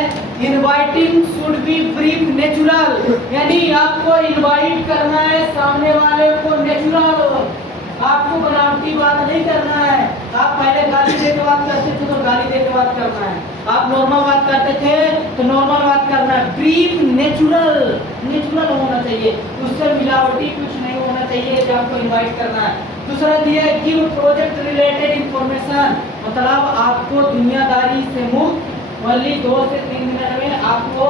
inviting should be brief natural, यानी आपको इनवाइट करना है सामने वाले को नेचुरल, आपको बनावटी बात नहीं करना है। आप पहले गाली दे के बात करते थे तो गाली दे के बात करना है, आप नॉर्मल बात करते थे तो नॉर्मल बात करना है। ब्रीफ नेचुरल, नेचुरल होना चाहिए, उससे मिलावटी कुछ नहीं होना चाहिए जब आपको इनवाइट करना है। दूसरा दिया है गिव प्रोजेक्ट रिलेटेड इंफॉर्मेशन, मतलब आपको दुनियादारी से मुक्त ओनली 2 से 3 मिनट में आपको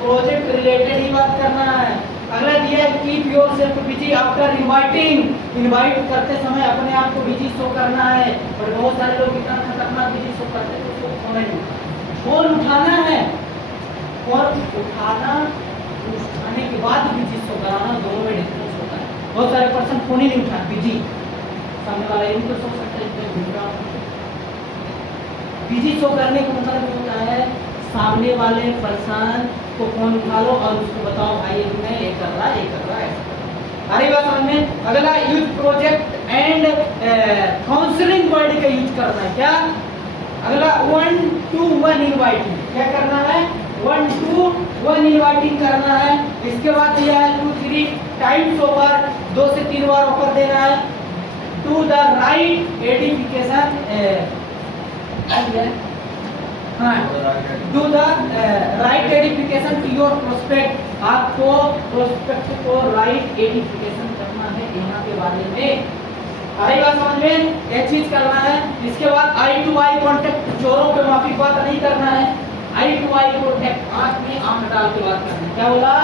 प्रोजेक्ट रिलेटेड ही बात करना है। अगला दिया है keep yourself busy after inviting, invite करते समय अपने आप को बिजी शो करना है। और बहुत सारे लोग इतना खतरनाक बिजी शो करते हैं तो फोन नहीं, फोन उठाना है और उठाने के बाद बिजी शो कराना, दोनों में डिफरेंस होता है। बहुत सारे पर्सन फोन ही नहीं उठा, बिजी, सामने वाला ये तो सो सकता है बिजी शो करने का मतलब होता है सामने वाले पर्सन को फोन उठा लो और उसको बताओ भाई मैं ये कर रहा ऐसा कर रहा। अरे बात समझ में? अगला use project and counselling word का यूज करना है। क्या अगला 1 to 1 इनवाइटिंग, क्या करना है 1 to 1 इनवाइटिंग करना है। इसके बाद दिया है 2-3 टाइम्स ऑफर, 2 से 3 बार ऑफर देना है। 2 to the right edification, do the right edification to your prospect. आपको प्रोस्पेक्ट को राइट एडिफिकेशन करना है यहाँ के बारे में। आई बात समझ में, ये चीज करना है। इसके बाद आई टू आई कॉन्टेक्ट, चोरों पे माफी बात नहीं करना है। आई टू आई कॉन्टेक्ट, आंख में आंख डाल के बात करना है। क्या बोला?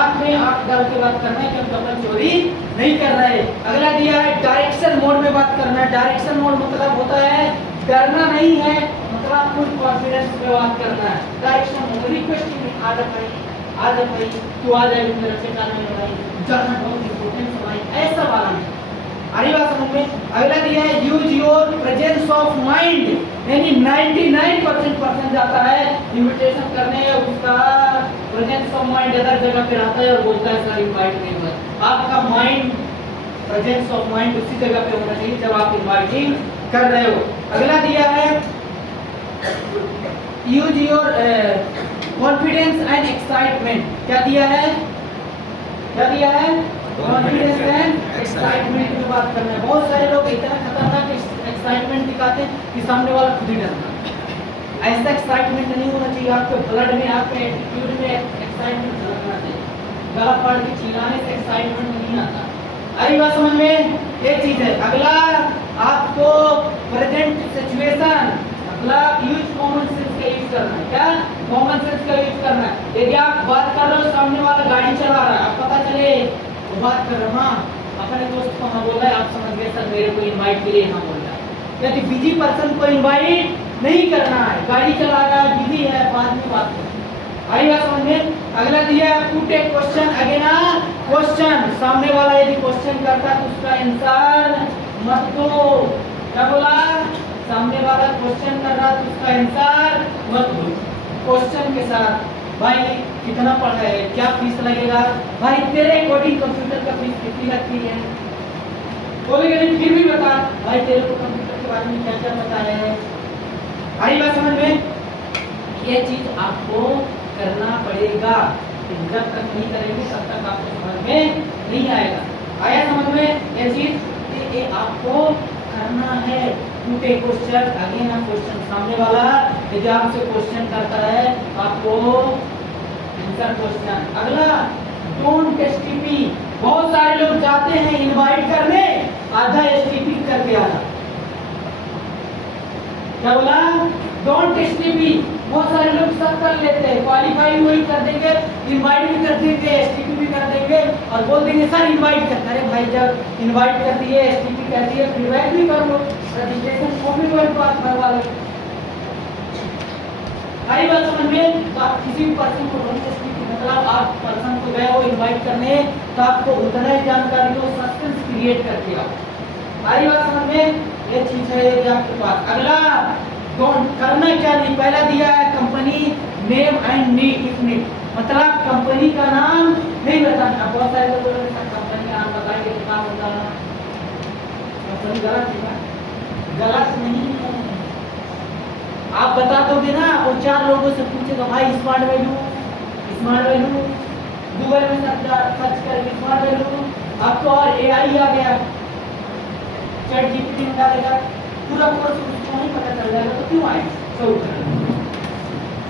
आंख में आंख डाल के बात करना है कि हम अपन चोरी नहीं कर रहे। अगला दिया है डायरेक्शन मोड में बात करना है। डायरेक्शन मोड मतलब होता है डरना नहीं है, मतलब फुल कॉन्फिडेंस में बात करना है। डायरेक्शन मोड रिक्वेस्टिंग, आ जा भाई तू आ जाए मेरे से काम में भाई, डरना बहुत इंपॉर्टेंट है भाई, ऐसा वाला नहीं। अरे बात समझ में। अगला दिया है use your presence of mind, यानी 99% जाता है इनविटेशन करने, उसका प्रेजेंस ऑफ माइंड अदर जगह पे रहता है और बोलता है सर इनवाइट नहीं हुआ। आपका माइंड, प्रेजेंस ऑफ माइंड उसी जगह पे होना चाहिए जब आप इनवाइटिंग कर रहे हो। अगला दिया है use your confidence and excitement. क्या दिया है? कॉन्फिडेंस एंड एक्साइटमेंट की बात करना है। बहुत सारे लोग इतना खतरनाक एक्साइटमेंट दिखाते हैं कि सामने वाला खुद ही डरता। ऐसा एक्साइटमेंट नहीं होना चाहिए। आपके ब्लड में, आपके एटीट्यूड में एक्साइटमेंट झलकना चाहिए। गला फाड़ के चिल्लाने से एक्साइटमेंट नहीं आता। अरे बात समझ में, ये चीज है। अगला आपको प्रेजेंट सिचुएशन, मतलब यूज कॉमन सेंस का यूज करना है। क्या? कॉमन सेंस का यूज करना है। यदि आप बात कर रहे हो, सामने वाला गाड़ी चला रहा है, आप पता चले वो बात कर रहा, हाँ अपने दोस्त को हाँ बोल रहा है, आप समझ गए सर मेरे को इनवाइट के लिए हाँ बोल रहा है। यदि बिजी पर्सन को इनवाइट नहीं करना है, गाड़ी चला रहा है, बिजी है, बाद में बात करें। आई बात समझ में। अगला दिया put A question again a question. सामने वाला यदि क्वेश्चन करता है तो उसका आंसर मत दो। क्या बोला? सामने वाला क्वेश्चन कर रहा है तो उसका आंसर मत दो। क्वेश्चन के साथ, भाई कितना पढ़ा है, क्या फीस लगेगा, भाई तेरे कोडिंग कंप्यूटर का फीस कितनी लगती है, बोलेगा नहीं फिर भी बता भाई तेरे को कंप्यूटर के बारे में क्या क्या पता है। आई बात समझ में। ये चीज आपको करना पड़ेगा। जब तक नहीं करेंगे तब तक आपको समझ में नहीं आएगा। आया समझ में? ये चीज ये आपको करना है। To a question again a question. सामने वाला यदि आपसे क्वेश्चन करता है आपको आंसर क्वेश्चन। अगला डोंट एसटीपी। बहुत सारे लोग जाते हैं इनवाइट करने, आधा एसटीपी करके आना। क्या बोला? Don't STP. बहुत सारे लोग सब कर लेते हैं, क्वालीफाई वही कर देंगे, इनवाइट भी कर देंगे, एसटीपी भी कर देंगे और बोल देंगे सर इनवाइट कर। अरे भाई जब इनवाइट कर दिए, एसटीपी कर दिए, फीडबैक भी कर लो, रजिस्ट्रेशन फॉर्म भी बात भरवा लो। आई बात समझ में। तो आप किसी भी पर्सन को डोंट एसटीपी, मतलब आप पर्सन को गए हो इनवाइट करने तो आपको उतना ही जानकारी हो, सस्पेंस क्रिएट करके आओ। आई बात समझ में। ये चीज है यदि आपके पास। अगला डोंट करना क्या नहीं, पहला दिया है company name and need if need, मतलब कंपनी का नाम नहीं बताना। बहुत सारे लोग कंपनी का नाम बताएंगे तो काम होता है, कंपनी गलत है, गलत नहीं है। आप बता दोगे ना, और 4 लोगों से पूछेगा भाई स्मार्ट वैल्यू गूगल में सर्च करके स्मार्ट वैल्यू, अब तो और एआई आ गया, चैट जीपीटी में डालेगा, पूरा कोर्स उसको नहीं पता चल जाएगा तो क्यों आए।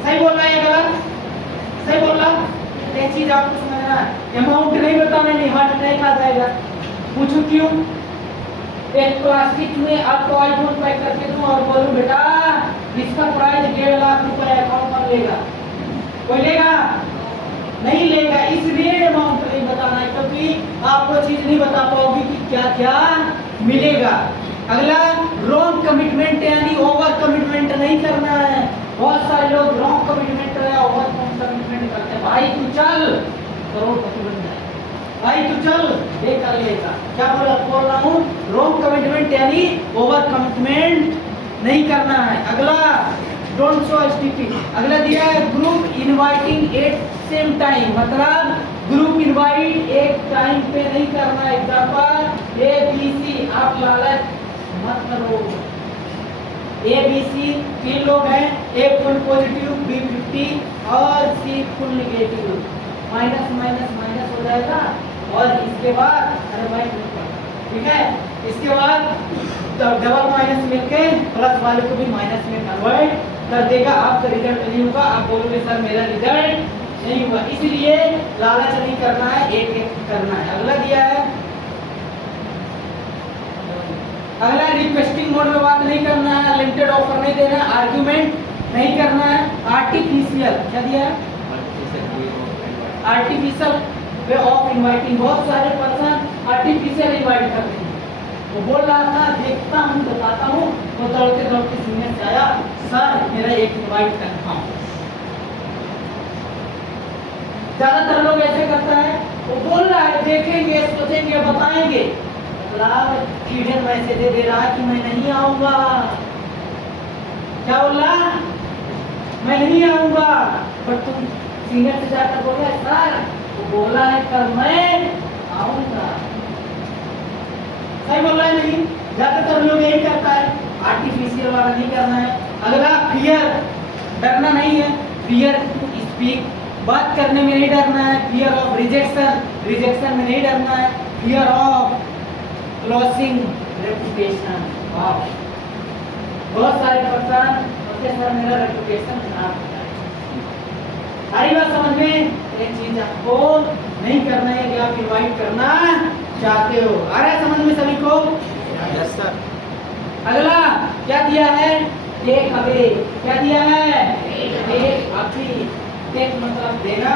सही बोल रहा है गलत? सही बोल रहा। ये चीज आपको समझना है। अमाउंट नहीं बताना, नहीं हार्ट अटैक आ जाएगा। पूछो क्यों? एक प्लास्टिक में आपको आईफोन पैक करके दूं और बोलूं बेटा इसका प्राइस 1.5 लाख रुपए अकाउंट पर लेगा, कोई लेगा? नहीं लेगा। इसलिए अमाउंट नहीं बताना है, क्योंकि आपको चीज नहीं बता पाओगी कि क्या क्या मिलेगा। अगला रॉन्ग कमिटमेंट, यानी ओवर कमिटमेंट नहीं करना है। बहुत सारे लोग रॉन्ग कमिटमेंट या ओवर कमिटमेंट करते हैं। भाई तू चल करोड़पति बन जाए, भाई तू चल ये कर लेगा। क्या बोल रहा हूँ? रॉन्ग कमिटमेंट यानी ओवर कमिटमेंट नहीं करना है। अगला डोंट शो एसटीपी। अगला दिया है group inviting at same time, मतलब ग्रुप इनवाइट एक टाइम पे नहीं करना। एग्जांपल ABC, आप लालच मत करो। ABC 3 लोग हैं, A फुल पॉजिटिव, B 50 और C full negative, minus minus minus हो जाएगा और इसके बाद अरे भाई ठीक है इसके बाद डबल माइनस मिलके प्लस वाले को भी माइनस में कन्वर्ट कर देगा। आपका रिजल्ट नहीं होगा, आप बोलोगे सर मेरा रिजल्ट नहीं हुआ। इसलिए लालच नहीं करना है, एक एक करना है। अगला दिया है, अगला रिक्वेस्टिंग मोड में बात नहीं करना है, लिमिटेड ऑफर नहीं देना है, आर्ग्यूमेंट नहीं करना है। आर्टिफिशियल क्या दिया है, आर्टिफिशियल वे ऑफ इनवाइटिंग। बहुत सारे पर्सन आर्टिफिशियल इनवाइट करते हैं। वो बोल रहा था देखता हूँ बताता हूँ, वो दौड़ते दौड़ते सीनियर से आया, सर मेरा एक इनवाइट करता हूँ। ज्यादातर लोग ऐसे करता है, वो बोल रहा है देखेंगे सोचेंगे बताएंगे, हिडन मैसेज दे रहा है कि मैं नहीं आऊंगा। क्या बोल रहा, मैं नहीं आऊंगा, बट तुम सीनियर से जाकर बोल रहे सर वो बोला है कल मैं आऊंगा। सही बोल रहा है नहीं? ज्यादातर लोग यही करता है, आर्टिफिशियल वाला नहीं करना है। अगला फियर, डरना नहीं है, फियर टू स्पीक, बात करने में नहीं डरना है। फियर ऑफ रिजेक्शन, रिजेक्शन में नहीं डरना है। Fear of losing reputation. बहुत सारे पर्सन सोचते सर मेरा रेपुटेशन खराब हो जाए। सारी बात समझ में, एक चीज आपको नहीं करना है कि आप इनवाइट करना चाहते हो। आ रहा है समझ में सभी को? Yes sir. अगला क्या दिया है, टेक अवे। क्या दिया है, टेक अवे। टेक मतलब देना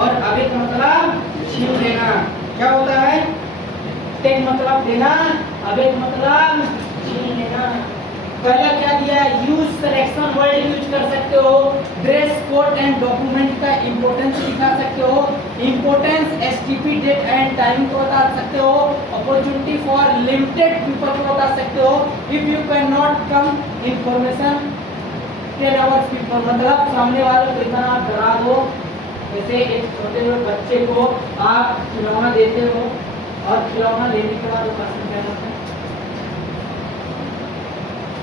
और अवे का मतलब छीन लेना। क्या होता है, टेक मतलब देना, अवे मतलब छीन लेना। पहला क्या दिया है, यूज सिलेक्शन वर्ड यूज कर सकते हो, ड्रेस कोड एंड डॉक्यूमेंट का इंपॉर्टेंस दिखा सकते हो, importance STP date and time को बता सकते हो, अपॉर्चुनिटी फॉर लिमिटेड पीपल को बता सकते हो। If you can not come information 10 hours people, मतलब सामने वाले को इतना आप डरा दो, जैसे एक छोटे बच्चे को आप खिलौना देते हो और खिलौना लेने के बाद वो पर्सन क्या करता है,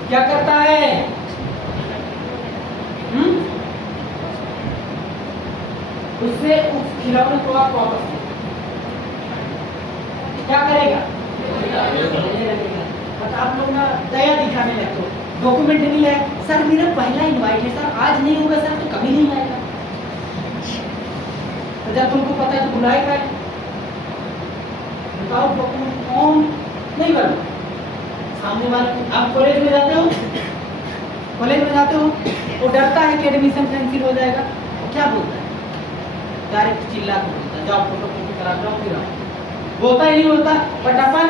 क्या करता है, उससे उस खिलौने को आप वापस क्या करेगा, बट आप लोग ना दया दिखाने लगते हो। डॉक्यूमेंट नहीं है, सर मेरा पहला इनवाइट है सर, आज नहीं होगा सर तो कभी नहीं आएगा। तो जब तुमको पता है तो बुलाएगा, बताओ डॉक्यूमेंट कौन नहीं करो। सामने वाले आप कॉलेज में जाते हो, कॉलेज में जाते हो, वो डरता है कि एडमिशन कैंसिल हो जाएगा, वो क्या बोलता है, डायरेक्ट चिल्ला के बोलता है जाओ फोटो कॉपी करा जाओ फिर आओ। बोलता ही नहीं होता, बट अपन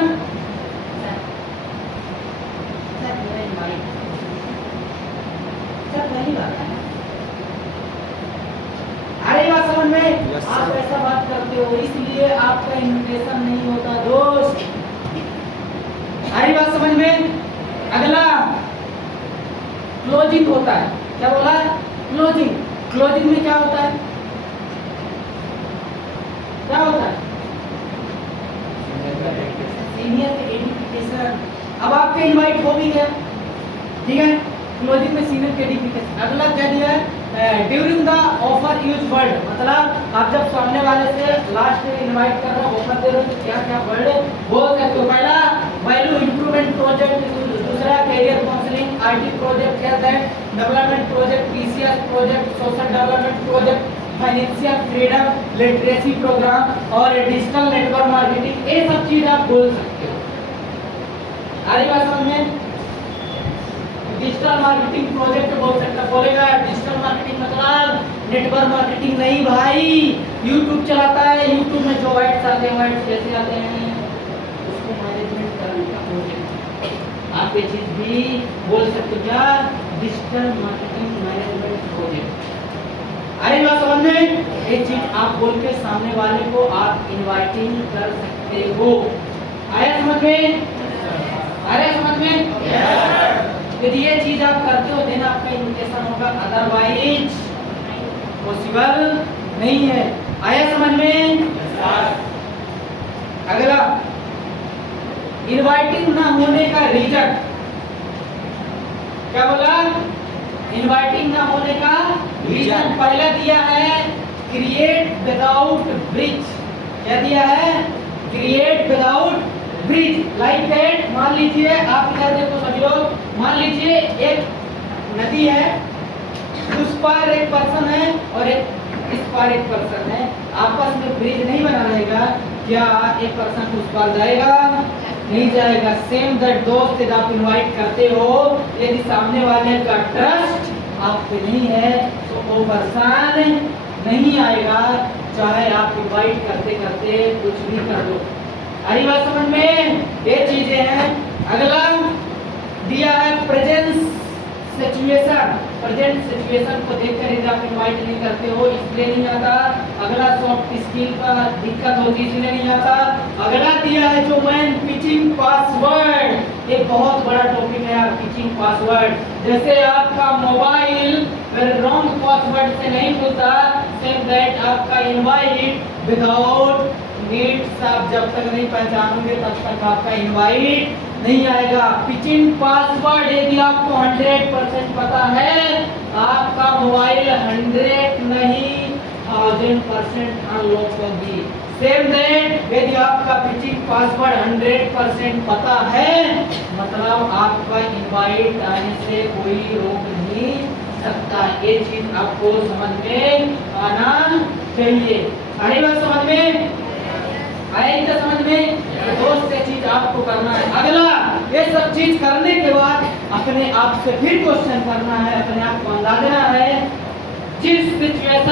नहीं बात है। अरे बात समझ में, आप ऐसा बात करते हो इसलिए आपका इन्विटेशन नहीं होता दोस्त। अरे बात समझ में। अगला क्लोजिंग होता है। क्या बोला, क्लोजिंग। क्लोजिंग में क्या होता है, क्या होता है, सीनियर के एडिफिकेशन। अब आपके इनवाइट हो भी गया, ठीक है, क्लोजिंग में सीनियर के एडिफिकेशन। अगला क्या दिया है, during the offer use word, मतलब आप जब सामने वाले से लास्ट में इनवाइट कर रहे हो, ऑफर दे रहे हो, तो क्या क्या वर्ड बोल सकते हो। पहला वैल्यू इंप्रूवमेंट प्रोजेक्ट, दूसरा कैरियर काउंसलिंग, आईटी प्रोजेक्ट, क्या है development project, PCS project, social development project, financial freedom, literacy programme और डिजिटल नेटवर्क मार्केटिंग, ये सब चीज आप बोल सकते हो। आगे बात समझ में। डिजिटल मार्केटिंग प्रोजेक्ट बोल सकता, बोलेगा डिजिटल मार्केटिंग मतलब नेटवर्क मार्केटिंग नहीं भाई, यूट्यूब चलाता है, यूट्यूब में जो एड्स आते हैं, एड्स कैसे आते हैं उसको मैनेजमेंट करने का प्रोजेक्ट। आप ये चीज भी बोल सकते हो, क्या डिजिटल मार्केटिंग मैनेजमेंट प्रोजेक्ट। अरे बात समझ में, ये चीज आप बोल के सामने वाले को आप इनवाइटिंग कर सकते हो। आया समझ में, अरे समझ में। यदि ये चीज आप करते हो देन आपका इन्विटेशन होगा, अदरवाइज पॉसिबल नहीं है। आया समझ में। अगला इनवाइटिंग ना होने का रीजन। क्या बोला, इनवाइटिंग ना होने का रीजन। पहला दिया है क्रिएट विदाउट ब्रिज। क्या दिया है, create without bridge like that. मान लीजिए आप इधर देखो सभी लोग, मान लीजिए एक नदी है, उस पार एक पर्सन है और इस पार एक पर्सन है, आपस में ब्रिज नहीं बना रहेगा, क्या एक पर्सन उस पार जाएगा? नहीं जाएगा। सेम दैट दोस्त यदि आप इनवाइट करते हो, यदि सामने वाले का ट्रस्ट आप पे नहीं है तो वो पर्सन नहीं आएगा, चाहे आप इनवाइट करते करते कुछ भी कर दो। आई बात समझ में? ये चीजें हैं। अगला दिया है प्रेजेंस सिचुएशन। प्रेजेंट सिचुएशन को देखकर यदि आप इनवाइट नहीं करते हो इसलिए नहीं आता। अगला सॉफ्ट स्किल का दिक्कत होती है इसलिए नहीं आता। अगला दिया है जो मैन पिचिंग पासवर्ड। एक बहुत बड़ा टॉपिक है यार, पिचिंग पासवर्ड। जैसे आपका मोबाइल अगर रॉन्ग पासवर्ड से नहीं खुलता, सेम दैट आपका इनवाइट विदाउट नीड्स आप जब तक नहीं पहचानोगे तब तक आपका इनवाइट नहीं आएगा। पिचिंग पासवर्ड यदि आपको 100% पता है, आपका मोबाइल 100 नहीं 1000% अनलॉक होगी। सेम दैट यदि आपका पिचिंग पासवर्ड 100% पता है, मतलब आपका इनवाइट आने से कोई रोक नहीं सकता। ये चीज आपको समझ में आना चाहिए। आई बात समझ में? आई क्या समझ में? तो दोस्त ये चीज आपको करना है। अगला ये सब चीज करने के बाद अपने आप से फिर क्वेश्चन करना है, अपने आप को अंदाजा है जिस सिचुएशन